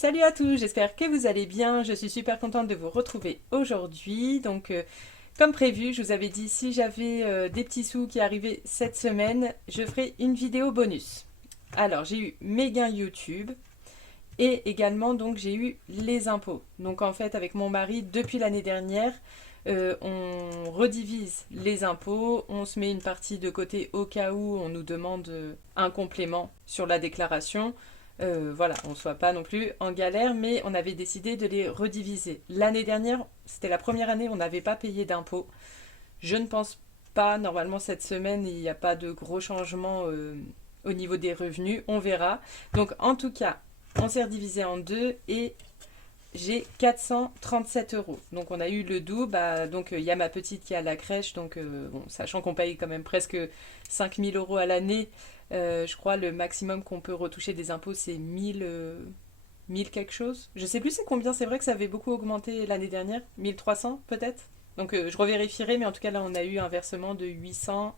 Salut à tous, j'espère que vous allez bien. Je suis super contente de vous retrouver aujourd'hui. Comme prévu, je vous avais dit si j'avais des petits sous qui arrivaient cette semaine, je ferai une vidéo bonus. Alors, j'ai eu mes gains YouTube et également j'ai eu les impôts. Donc en fait, avec mon mari, depuis l'année dernière, on redivise les impôts, on se met une partie de côté au cas où on nous demande un complément sur la déclaration. Voilà, on ne soit pas non plus en galère, mais on avait décidé de les rediviser. L'année dernière, c'était la première année où on n'avait pas payé d'impôts. Je ne pense pas, normalement cette semaine, il n'y a pas de gros changements au niveau des revenus, on verra. Donc en tout cas, on s'est redivisé en deux et j'ai 437 euros. Donc on a eu le double. Il y a ma petite qui est à la crèche. Bon, sachant qu'on paye quand même presque 5000 euros à l'année, je crois le maximum qu'on peut retoucher des impôts c'est 1000 quelque chose. Je sais plus c'est combien, c'est vrai que ça avait beaucoup augmenté l'année dernière. 1300 peut-être. Je revérifierai, mais en tout cas là on a eu un versement de 800,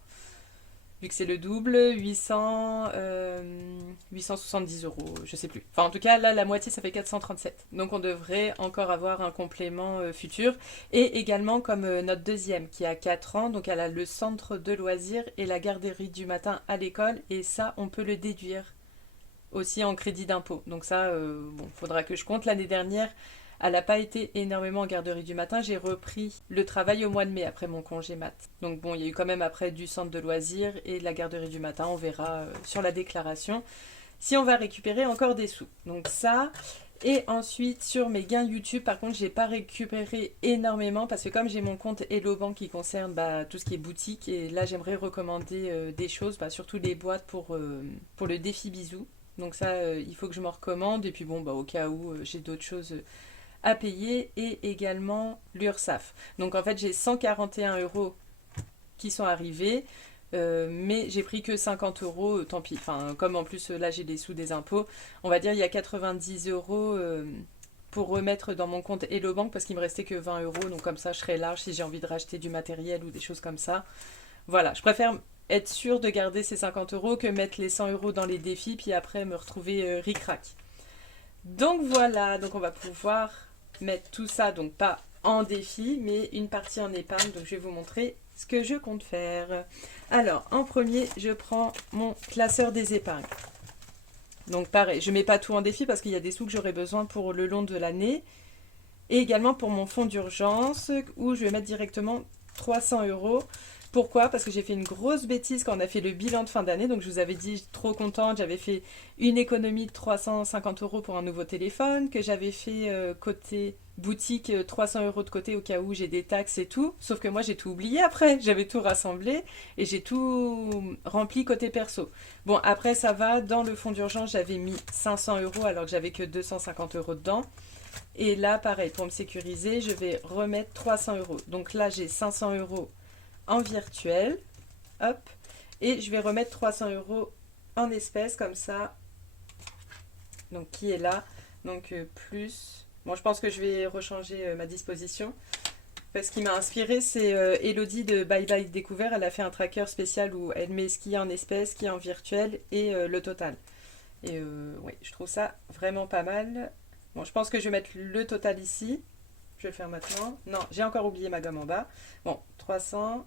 vu que c'est le double, 870 euros, je sais plus. Enfin, en tout cas, là, la moitié, ça fait 437. Donc, on devrait encore avoir un complément futur. Et également, comme notre deuxième, qui a 4 ans, donc elle a le centre de loisirs et la garderie du matin à l'école. Et ça, on peut le déduire aussi en crédit d'impôt. Donc ça, bon, faudra que je compte. L'année dernière, elle n'a pas été énormément en garderie du matin. J'ai repris le travail au mois de mai après mon congé mat. Donc bon, il y a eu quand même après du centre de loisirs et de la garderie du matin. On verra sur la déclaration si on va récupérer encore des sous. Donc ça. Et ensuite, sur mes gains YouTube, par contre, j'ai pas récupéré énormément parce que comme j'ai mon compte Hello Bank qui concerne tout ce qui est boutique, et là, j'aimerais recommander des choses, surtout des boîtes pour le défi bisous. Donc ça, il faut que je me recommande. Et puis bon, au cas où j'ai d'autres choses à payer. Et également l'URSSAF. Donc en fait, j'ai 141 euros qui sont arrivés. Mais j'ai pris que 50 euros, tant pis. Enfin, comme en plus là j'ai des sous des impôts, on va dire il y a 90 euros pour remettre dans mon compte Hello Bank parce qu'il me restait que 20 euros. Donc comme ça, je serai large si j'ai envie de racheter du matériel ou des choses comme ça. Voilà, je préfère être sûre de garder ces 50 euros que mettre les 100 euros dans les défis puis après me retrouver ric-rac. Donc voilà, donc on va pouvoir mettre tout ça, donc pas en défi, mais une partie en épargne. Donc je vais vous montrer ce que je compte faire. Alors, en premier, je prends mon classeur des épargnes. Donc pareil, je ne mets pas tout en défi parce qu'il y a des sous que j'aurai besoin pour le long de l'année. Et également pour mon fonds d'urgence où je vais mettre directement 300 euros. Pourquoi? Parce que j'ai fait une grosse bêtise quand on a fait le bilan de fin d'année. Donc je vous avais dit, trop contente, j'avais fait une économie de 350 euros pour un nouveau téléphone, que j'avais fait côté boutique 300 euros de côté au cas où j'ai des taxes et tout. Sauf que moi j'ai tout oublié après, j'avais tout rassemblé et j'ai tout rempli côté perso. Bon, après ça va, dans le fonds d'urgence j'avais mis 500 euros alors que j'avais que 250 euros dedans. Et là, pareil, pour me sécuriser, je vais remettre 300 euros. Donc là, j'ai 500 euros en virtuel. Hop. Et je vais remettre 300 euros en espèces, comme ça. Donc, qui est là. Donc, plus. Bon, je pense que je vais rechanger ma disposition. Parce ce qui m'a inspiré, c'est Elodie de Bye Bye Découvert. Elle a fait un tracker spécial où elle met ce qu'il y a en espèces, ce qu'il y a en virtuel et le total. Et oui, je trouve ça vraiment pas mal. Bon, je pense que je vais mettre le total ici. Je vais le faire maintenant. Non, j'ai encore oublié ma gomme en bas. Bon, 300.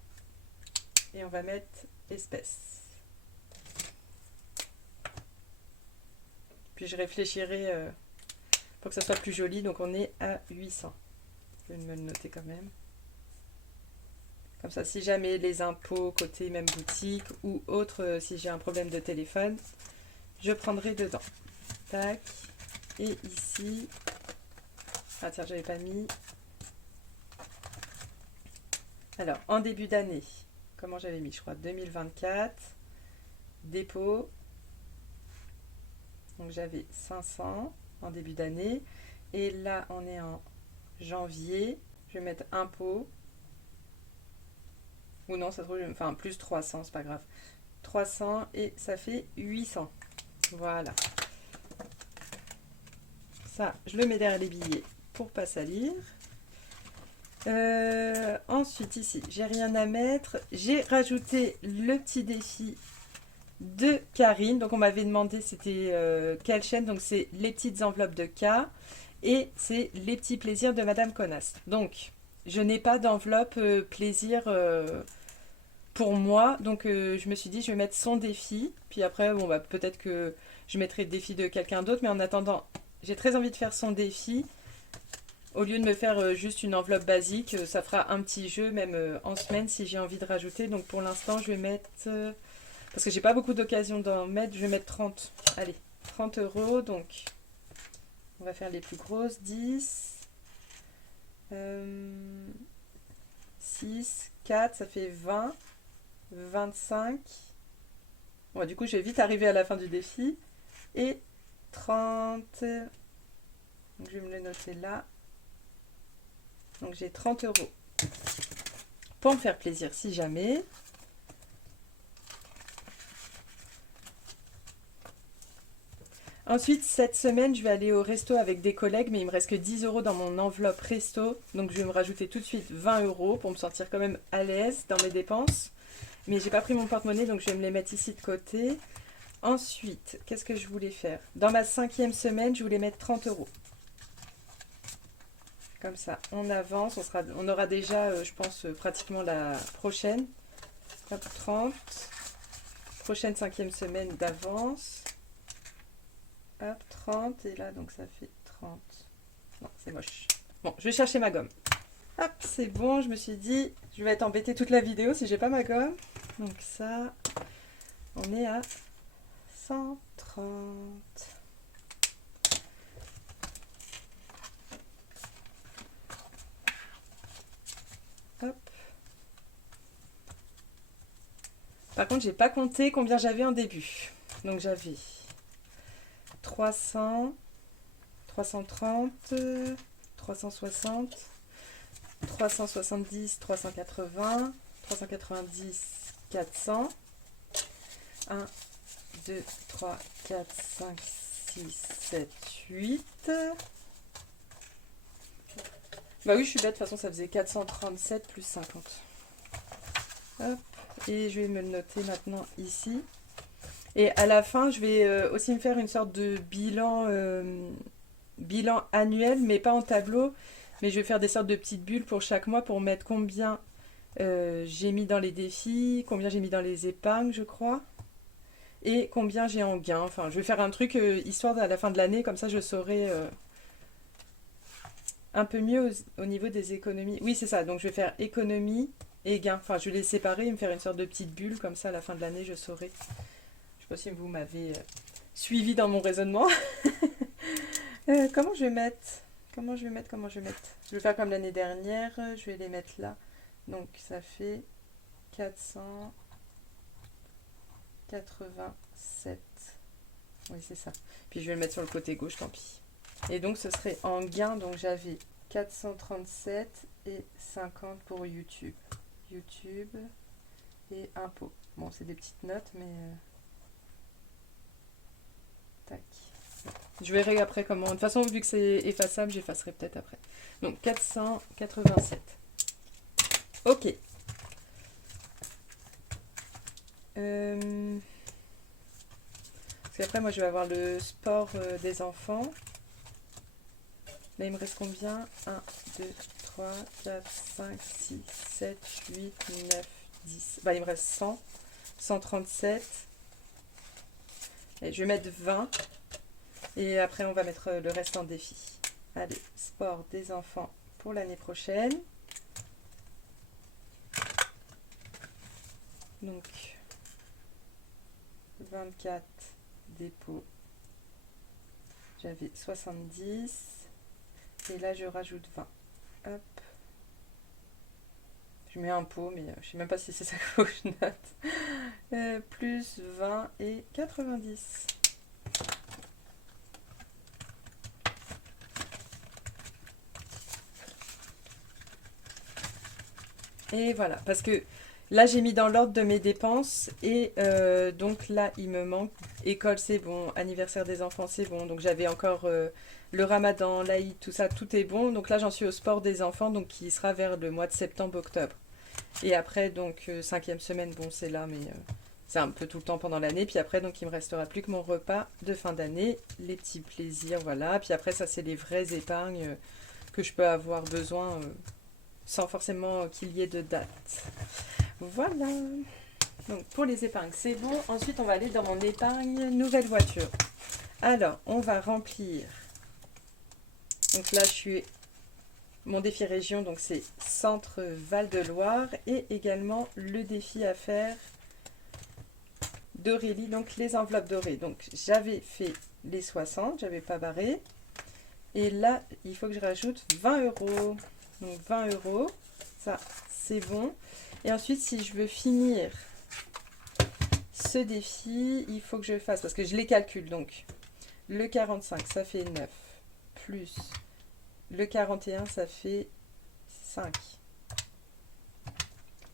Et on va mettre espèces. Puis je réfléchirai pour que ça soit plus joli. Donc on est à 800. Je vais me le noter quand même. Comme ça, si jamais les impôts côté même boutique ou autre, si j'ai un problème de téléphone, je prendrai dedans. Tac. Et ici, ah tiens, j'avais pas mis. Alors, en début d'année, comment j'avais mis? Je crois 2024, dépôt. Donc j'avais 500 en début d'année. Et là, on est en janvier. Je vais mettre impôt. Ou non, ça se trouve, enfin plus 300, c'est pas grave. 300 et ça fait 800. Voilà. Ça, je le mets derrière les billets pour pas salir. Ensuite, ici, j'ai rien à mettre. J'ai rajouté le petit défi de Karine. Donc on m'avait demandé c'était quelle chaîne. Donc c'est les petites enveloppes de K et c'est les petits plaisirs de Madame Connasse. Donc je n'ai pas d'enveloppe plaisir pour moi. Donc je me suis dit je vais mettre son défi. Puis après bon bah peut-être que je mettrai le défi de quelqu'un d'autre. Mais en attendant j'ai très envie de faire son défi. Au lieu de me faire juste une enveloppe basique, ça fera un petit jeu même en semaine si j'ai envie de rajouter. Donc pour l'instant je vais mettre... parce que j'ai pas beaucoup d'occasion d'en mettre, je vais mettre 30. Allez, 30 euros. Donc on va faire les plus grosses. 10, 6, 4, ça fait 20, 25. Bon, du coup je vais vite arriver à la fin du défi. Et 30. Donc je vais me le noter là. Donc j'ai 30 euros pour me faire plaisir si jamais. Ensuite, cette semaine, je vais aller au resto avec des collègues, mais il me reste que 10 euros dans mon enveloppe resto. Donc je vais me rajouter tout de suite 20 euros pour me sentir quand même à l'aise dans mes dépenses. Mais j'ai pas pris mon porte-monnaie, donc je vais me les mettre ici de côté. Ensuite, qu'est-ce que je voulais faire? Dans ma 5e semaine, je voulais mettre 30 euros. Comme ça, on avance, on aura déjà, je pense, pratiquement la prochaine. Hop, 30. Prochaine 5e semaine d'avance. Hop, 30. Et là, donc ça fait 30. Non, c'est moche. Bon, je vais chercher ma gomme. Hop, c'est bon, je me suis dit, je vais être embêtée toute la vidéo si j'ai pas ma gomme. Donc ça, on est à 130. Hop. Par contre, j'ai pas compté combien j'avais en début. Donc j'avais 300, 330, 360, 370, 380, 390, 400. 1, 2, 3, 4, 5, 6, 7, 8. Bah oui, je suis bête, de toute façon, ça faisait 437 plus 50. Hop, et je vais me le noter maintenant ici. Et à la fin, je vais aussi me faire une sorte de bilan annuel, mais pas en tableau. Mais je vais faire des sortes de petites bulles pour chaque mois pour mettre combien j'ai mis dans les défis, combien j'ai mis dans les épargnes, je crois. Et combien j'ai en gain. Enfin, je vais faire un truc histoire à la fin de l'année, comme ça je saurai un peu mieux au niveau des économies. Oui, c'est ça. Donc je vais faire économie et gain. Enfin, je vais les séparer et me faire une sorte de petite bulle, comme ça à la fin de l'année je saurai. Je sais pas si vous m'avez suivi dans mon raisonnement. Comment je vais mettre? Comment je vais mettre? Je vais faire comme l'année dernière. Je vais les mettre là. Donc ça fait 487. Oui, c'est ça. Puis je vais le mettre sur le côté gauche, tant pis. Et donc ce serait en gain. Donc j'avais 437 et 50 pour YouTube. YouTube et impôts. Bon, c'est des petites notes, mais... tac. Je verrai après comment. De toute façon, vu que c'est effaçable, j'effacerai peut-être après. Donc 487. Ok. Parce qu'après, moi, je vais avoir le sport des enfants. Là, il me reste combien? 1, 2, 3, 4, 5, 6, 7, 8, 9, 10. Bah, il me reste 100. 137. Et je vais mettre 20. Et après, on va mettre le reste en défi. Allez, sport des enfants pour l'année prochaine. Donc, 24 dépôts. J'avais 70. Et là, je rajoute 20. Hop. Je mets un pot, mais je sais même pas si c'est ça qu'il faut que je note. Plus 20 et 90. Et voilà, parce que là, j'ai mis dans l'ordre de mes dépenses. Et donc là, il me manque. École, c'est bon. Anniversaire des enfants, c'est bon. Donc j'avais encore le ramadan, l'Aïd, tout ça, tout est bon. Donc là, j'en suis au sport des enfants, donc qui sera vers le mois de septembre-octobre. Et après, donc, 5e semaine, bon, c'est là, mais c'est un peu tout le temps pendant l'année. Puis après, donc il me restera plus que mon repas de fin d'année, les petits plaisirs, voilà. Puis après, ça, c'est les vraies épargnes que je peux avoir besoin sans forcément qu'il y ait de date. Voilà. Donc pour les épargnes, c'est bon. Ensuite, on va aller dans mon épargne nouvelle voiture. Alors, on va remplir. Donc là, je suis... Mon défi région, donc c'est Centre Val-de-Loire. Et également le défi à faire d'Aurélie, donc les enveloppes dorées. Donc j'avais fait les 60, j'avais pas barré. Et là, il faut que je rajoute 20 euros. Donc 20 euros, ça c'est bon. Et ensuite, si je veux finir ce défi, il faut que je fasse, parce que je les calcule. Donc le 45, ça fait 9, plus le 41, ça fait 5.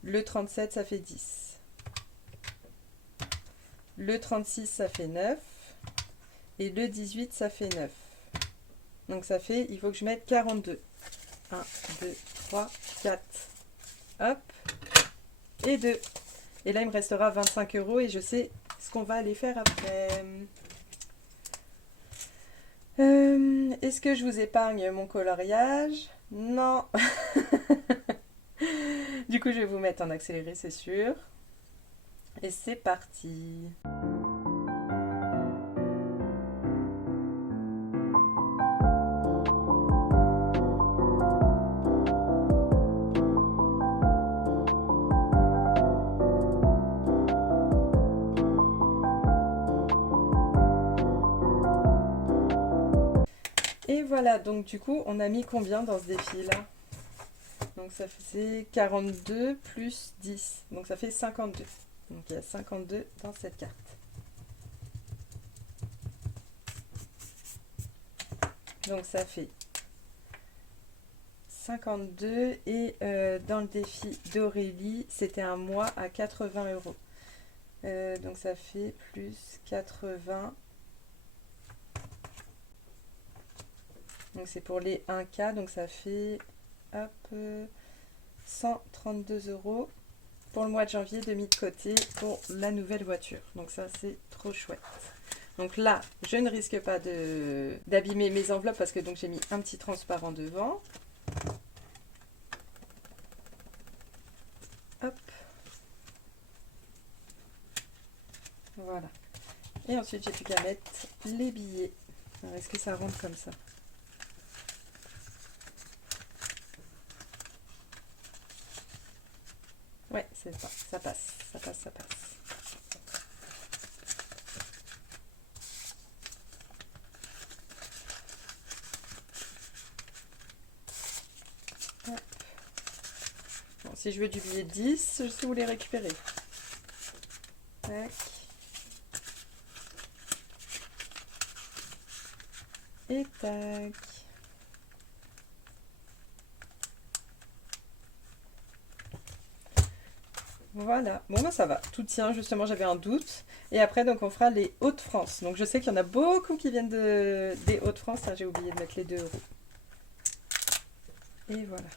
Le 37, ça fait 10. Le 36, ça fait 9. Et le 18, ça fait 9. Donc ça fait, il faut que je mette 42. 1, 2, 3, 4. Hop. Et 2. Et là, il me restera 25 euros et je sais ce qu'on va aller faire après. Est-ce que je vous épargne mon coloriage? Non. Du coup, je vais vous mettre en accéléré, c'est sûr. Et c'est parti. Et voilà, donc du coup, on a mis combien dans ce défi-là? Donc ça faisait 42 plus 10, donc ça fait 52. Donc il y a 52 dans cette carte. Donc ça fait 52 et dans le défi d'Aurélie, c'était un mois à 80 euros. Donc ça fait plus 80. Donc c'est pour les 1K, donc ça fait hop, 132 euros pour le mois de janvier de mis de côté pour la nouvelle voiture. Donc ça c'est trop chouette. Donc là, je ne risque pas d'abîmer mes enveloppes parce que donc j'ai mis un petit transparent devant. Hop. Voilà. Et ensuite j'ai plus qu'à mettre les billets. Alors est-ce que ça rentre comme ça? Ouais, c'est ça, ça passe, ça passe, ça passe. Hop. Bon, si je veux du billet de 10, je sais où les récupérer. Tac. Et tac. Voilà, bon bah ça va, tout tient, justement j'avais un doute. Et après donc on fera les Hauts-de-France. Donc je sais qu'il y en a beaucoup qui viennent des Hauts-de-France, hein, j'ai oublié de mettre les 2 euros. Et voilà.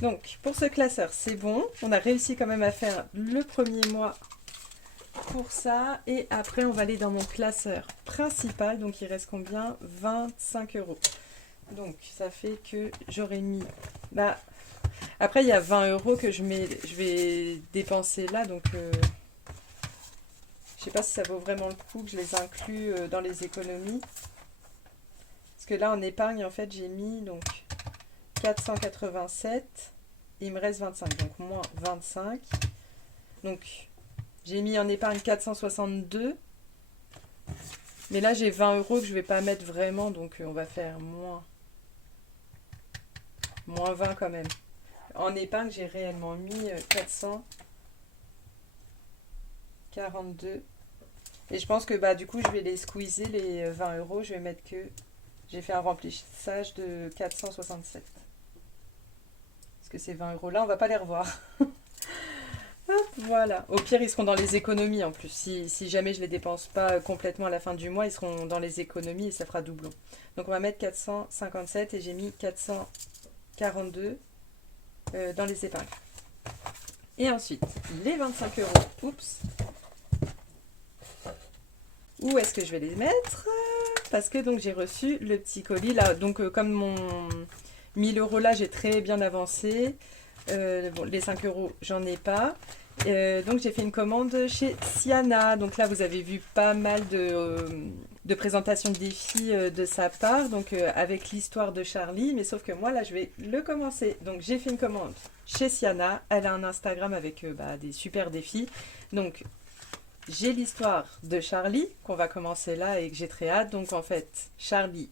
Donc pour ce classeur c'est bon, on a réussi quand même à faire le premier mois pour ça. Et après on va aller dans mon classeur principal, donc il reste combien? 25 euros. Donc ça fait que j'aurais mis... Bah, après il y a 20 euros que je vais dépenser là, donc je sais pas si ça vaut vraiment le coup que je les inclus dans les économies. Parce que là en épargne en fait j'ai mis donc 487, il me reste 25, donc moins 25. Donc j'ai mis en épargne 462. Mais là j'ai 20 euros que je vais pas mettre vraiment, donc on va faire moins 20 quand même. En épargne, j'ai réellement mis 442. Et je pense que bah du coup, je vais les squeezer, les 20 euros. Je vais mettre que j'ai fait un remplissage de 467. Parce que ces 20 euros là, on va pas les revoir. Hop, voilà. Au pire, ils seront dans les économies en plus. Si jamais je les dépense pas complètement à la fin du mois, ils seront dans les économies et ça fera doublon. Donc on va mettre 457 et j'ai mis 442 dans les épargnes. Et ensuite, les 25 euros. Oups. Où est-ce que je vais les mettre? Parce que donc j'ai reçu le petit colis là. Donc comme mon 1000 euros là, j'ai très bien avancé. Bon, les 5 euros, j'en ai pas. Donc j'ai fait une commande chez Siana. Donc là, vous avez vu pas mal de présentations de défis de sa part. Donc avec l'histoire de Charlie. Mais sauf que moi, là, je vais le commencer. Donc j'ai fait une commande chez Siana. Elle a un Instagram avec des super défis. Donc j'ai l'histoire de Charlie qu'on va commencer là et que j'ai très hâte. Donc en fait, Charlie,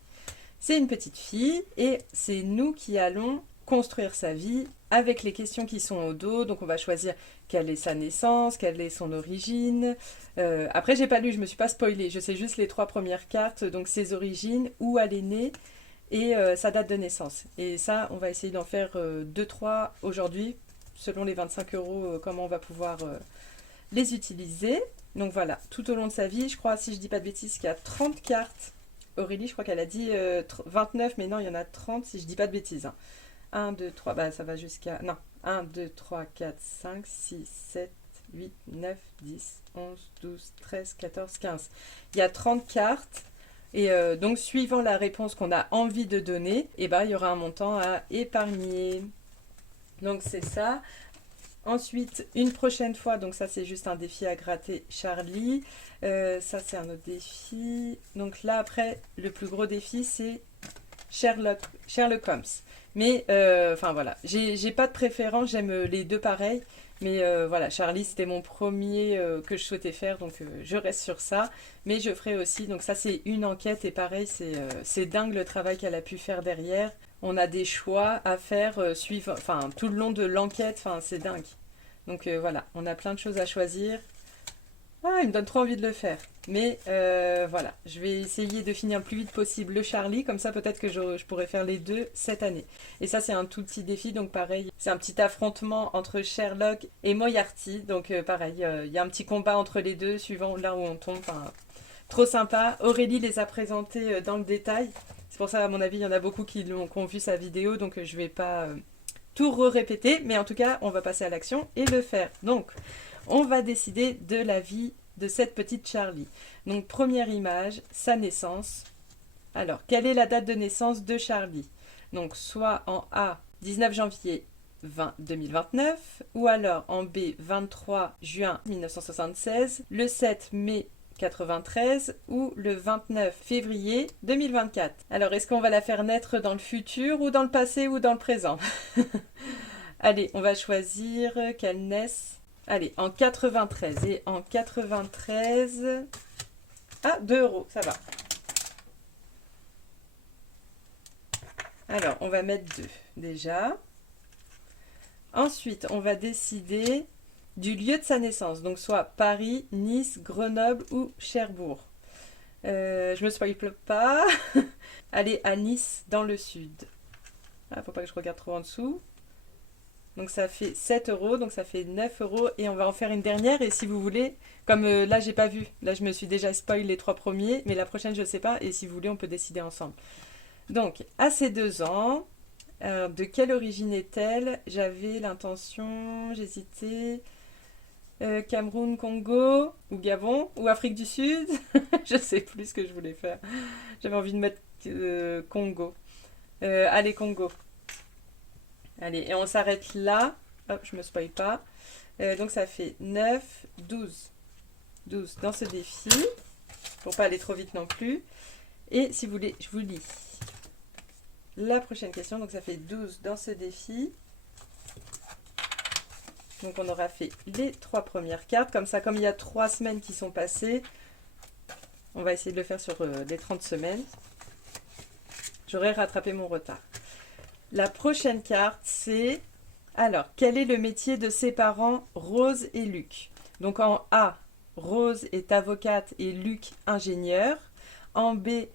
c'est une petite fille et c'est nous qui allons construire sa vie avec les questions qui sont au dos. Donc on va choisir quelle est sa naissance, quelle est son origine. Après, j'ai pas lu, je me suis pas spoilée. Je sais juste les 3 premières cartes, donc ses origines, où elle est née et sa date de naissance. Et ça, on va essayer d'en faire 2-3 aujourd'hui, selon les 25 euros, comment on va pouvoir les utiliser. Donc voilà, tout au long de sa vie, je crois, si je dis pas de bêtises, qu'il y a 30 cartes. Aurélie, je crois qu'elle a dit 29, mais non, il y en a 30 si je dis pas de bêtises. Hein. 1, 2, 3, bah ça va jusqu'à... Non, 1, 2, 3, 4, 5, 6, 7, 8, 9, 10, 11, 12, 13, 14, 15. Il y a 30 cartes. Et donc, suivant la réponse qu'on a envie de donner, il y aura un montant à épargner. Donc, c'est ça. Ensuite, une prochaine fois, donc ça c'est juste un défi à gratter Charlie. Ça c'est un autre défi. Donc là après, le plus gros défi c'est Sherlock Holmes. Mais enfin voilà, j'ai pas de préférence, j'aime les deux pareils. Mais voilà, Charlie c'était mon premier que je souhaitais faire, donc je reste sur ça. Mais je ferai aussi, donc ça c'est une enquête et pareil, c'est dingue le travail qu'elle a pu faire derrière. On a des choix à faire tout le long de l'enquête, enfin c'est dingue. Donc voilà, on a plein de choses à choisir. Ah, il me donne trop envie de le faire. Mais voilà, je vais essayer de finir le plus vite possible le Charlie, comme ça peut-être que je pourrai faire les deux cette année. Et ça c'est un tout petit défi, donc pareil, c'est un petit affrontement entre Sherlock et Moriarty. Donc pareil, il y a un petit combat entre les deux, suivant là où on tombe. Enfin, trop sympa. Aurélie les a présentés dans le détail. C'est pour ça, à mon avis, il y en a beaucoup qui ont vu sa vidéo, donc je vais pas tout répéter, mais en tout cas, on va passer à l'action et le faire. Donc, on va décider de la vie de cette petite Charlie. Donc, première image, sa naissance. Alors, quelle est la date de naissance de Charlie? Donc, soit en A, 19 janvier 2029, ou alors en B, 23 juin 1976, le 7 mai 93 ou le 29 février 2024. Alors, est-ce qu'on va la faire naître dans le futur ou dans le passé ou dans le présent? Allez, on va choisir qu'elle naisse. Allez, en 93. Et en 93... Ah, 2 euros, ça va. Alors, on va mettre 2 déjà. Ensuite, on va décider du lieu de sa naissance. Donc, soit Paris, Nice, Grenoble ou Cherbourg. Je me spoil pas. Allez, à Nice, dans le sud. Ah, faut pas que je regarde trop en dessous. Donc ça fait 7 euros, donc ça fait 9 euros. Et on va en faire une dernière. Et si vous voulez, comme là j'ai pas vu, là je me suis déjà spoil les 3 premiers, mais la prochaine je sais pas. Et si vous voulez, on peut décider ensemble. Donc, à ses 2 ans, de quelle origine est-elle? J'avais l'intention, j'hésitais. Cameroun, Congo, ou Gabon, ou Afrique du Sud. Je sais plus ce que je voulais faire. J'avais envie de mettre Congo. Allez, Congo. Allez, et on s'arrête là. Hop, je me spoil pas. Donc ça fait 9, 12. 12 dans ce défi. Pour pas aller trop vite non plus. Et si vous voulez, je vous lis la prochaine question. Donc ça fait 12 dans ce défi. Donc on aura fait les 3 premières cartes. Comme ça, comme il y a 3 semaines qui sont passées, on va essayer de le faire sur les 30 semaines. J'aurai rattrapé mon retard. La prochaine carte, c'est... Alors, quel est le métier de ses parents, Rose et Luc? Donc en A, Rose est avocate et Luc ingénieur. En B,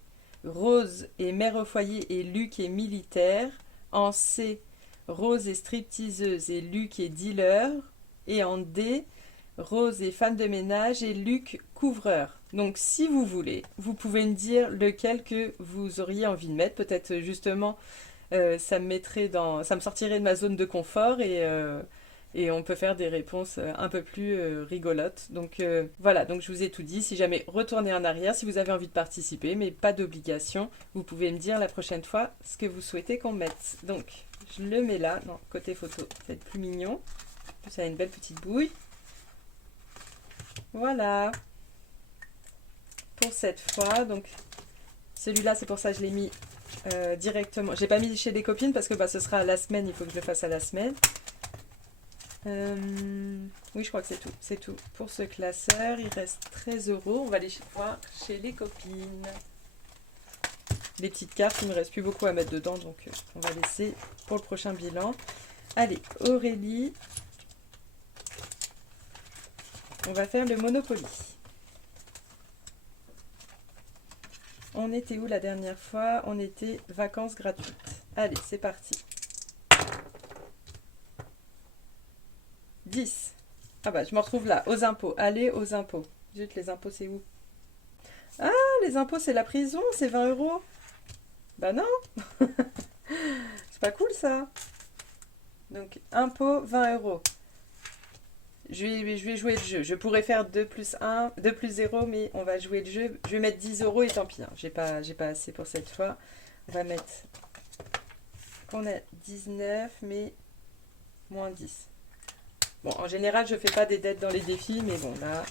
Rose est mère au foyer et Luc est militaire. En C, Rose est stripteaseuse et Luc est dealer. Et en D, Rose est femme de ménage et Luc couvreur. Donc si vous voulez, vous pouvez me dire lequel que vous auriez envie de mettre. Peut-être justement, ça me sortirait de ma zone de confort et Et on peut faire des réponses un peu plus rigolotes. Donc voilà, donc je vous ai tout dit. Si jamais retournez en arrière, si vous avez envie de participer, mais pas d'obligation, vous pouvez me dire la prochaine fois ce que vous souhaitez qu'on mette. Donc je le mets là, non, côté photo, c'est plus mignon. En plus, ça a une belle petite bouille. Voilà. Pour cette fois, donc celui-là, c'est pour ça que je l'ai mis directement. J'ai pas mis chez des copines parce que bah, ce sera à la semaine, il faut que je le fasse à la semaine. Oui, je crois que c'est tout. C'est tout pour ce classeur. Il reste 13 euros. On va aller voir chez les copines. Les petites cartes, il ne me reste plus beaucoup à mettre dedans, donc on va laisser pour le prochain bilan. Allez, Aurélie. On va faire le Monopoly. On était où la dernière fois? On était vacances gratuites. Allez, c'est parti. 10. Ah bah, je me retrouve là, aux impôts. Allez, aux impôts. Zut, les impôts, c'est où? Ah, les impôts, c'est la prison, c'est 20 euros. Bah non. C'est pas cool, ça. Donc, impôts, 20 euros. Je vais jouer le jeu. Je pourrais faire 2 plus 1, 2 plus 0, mais on va jouer le jeu. Je vais mettre 10 euros et tant pis. Hein. J'ai pas assez pour cette fois. On va mettre qu'on a 19, mais moins 10. Bon, en général, je fais pas des dettes dans les défis, mais bon, là,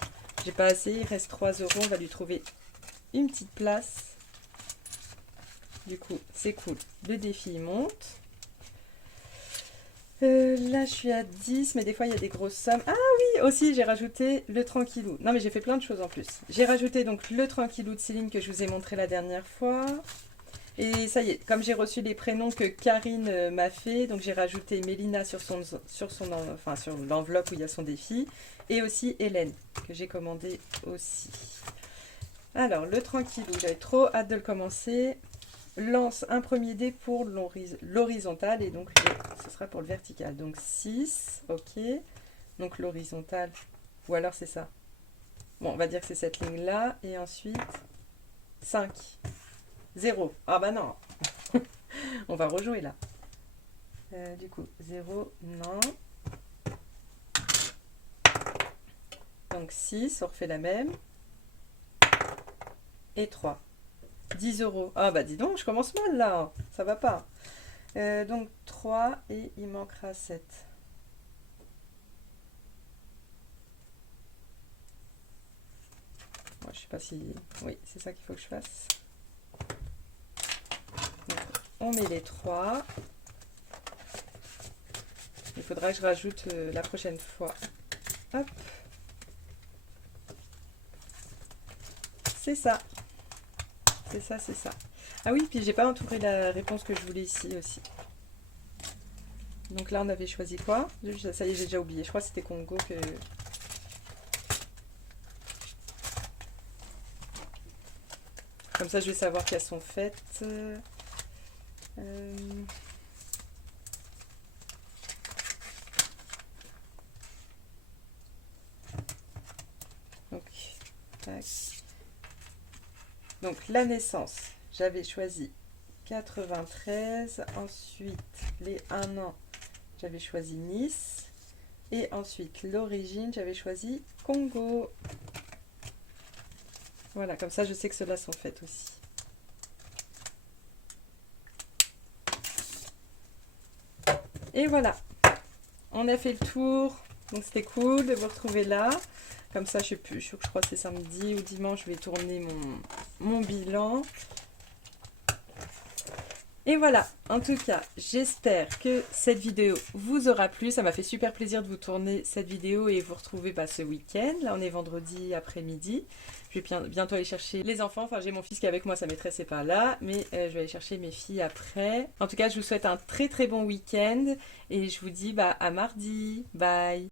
j'ai pas assez. Il reste 3 euros. On va lui trouver une petite place. Du coup, c'est cool. Le défi monte. Là, je suis à 10, mais des fois, il y a des grosses sommes. Ah oui, aussi, j'ai rajouté le tranquillou. Non, mais j'ai fait plein de choses en plus. J'ai rajouté donc le tranquillou de Céline que je vous ai montré la dernière fois. Et ça y est, comme j'ai reçu les prénoms que Karine m'a fait, donc j'ai rajouté Mélina sur l'enveloppe où il y a son défi. Et aussi Hélène, que j'ai commandé aussi. Alors, le tranquillou, j'avais trop hâte de le commencer. Lance un premier dé pour l'horizontal et donc ce sera pour le vertical. Donc 6, ok. Donc l'horizontal, ou alors c'est ça. Bon, on va dire que c'est cette ligne-là. Et ensuite, 5. 0. Ah bah non. On va rejouer là. Du coup, 0, non. Donc 6, on refait la même. Et 3. 10 euros. Ah bah dis donc, je commence mal là. Ça va pas. Donc 3 et il manquera 7. Moi, je sais pas si... Oui, c'est ça qu'il faut que je fasse. Donc, on met les 3. Il faudra que je rajoute la prochaine fois. Hop. C'est ça. C'est ça, c'est ça. Ah oui, puis j'ai pas entouré la réponse que je voulais ici aussi. Donc là, on avait choisi quoi? Ça y est, j'ai déjà oublié. Je crois que c'était Congo que... Comme ça, je vais savoir qu'elles sont faites. Donc, tac. Donc, la naissance, j'avais choisi 93. Ensuite, les 1 an, j'avais choisi Nice. Et ensuite, l'origine, j'avais choisi Congo. Voilà, comme ça, je sais que ceux-là sont faits aussi. Et voilà, on a fait le tour. Donc, c'était cool de vous retrouver là. Comme ça, je sais plus, je crois que c'est samedi ou dimanche, je vais tourner mon bilan. Et voilà, en tout cas, j'espère que cette vidéo vous aura plu. Ça m'a fait super plaisir de vous tourner cette vidéo et vous retrouver ce week-end. Là, on est vendredi après-midi. Je vais bientôt aller chercher les enfants. Enfin, j'ai mon fils qui est avec moi, sa maîtresse n'est pas là. Mais je vais aller chercher mes filles après. En tout cas, je vous souhaite un très très bon week-end. Et je vous dis à mardi. Bye!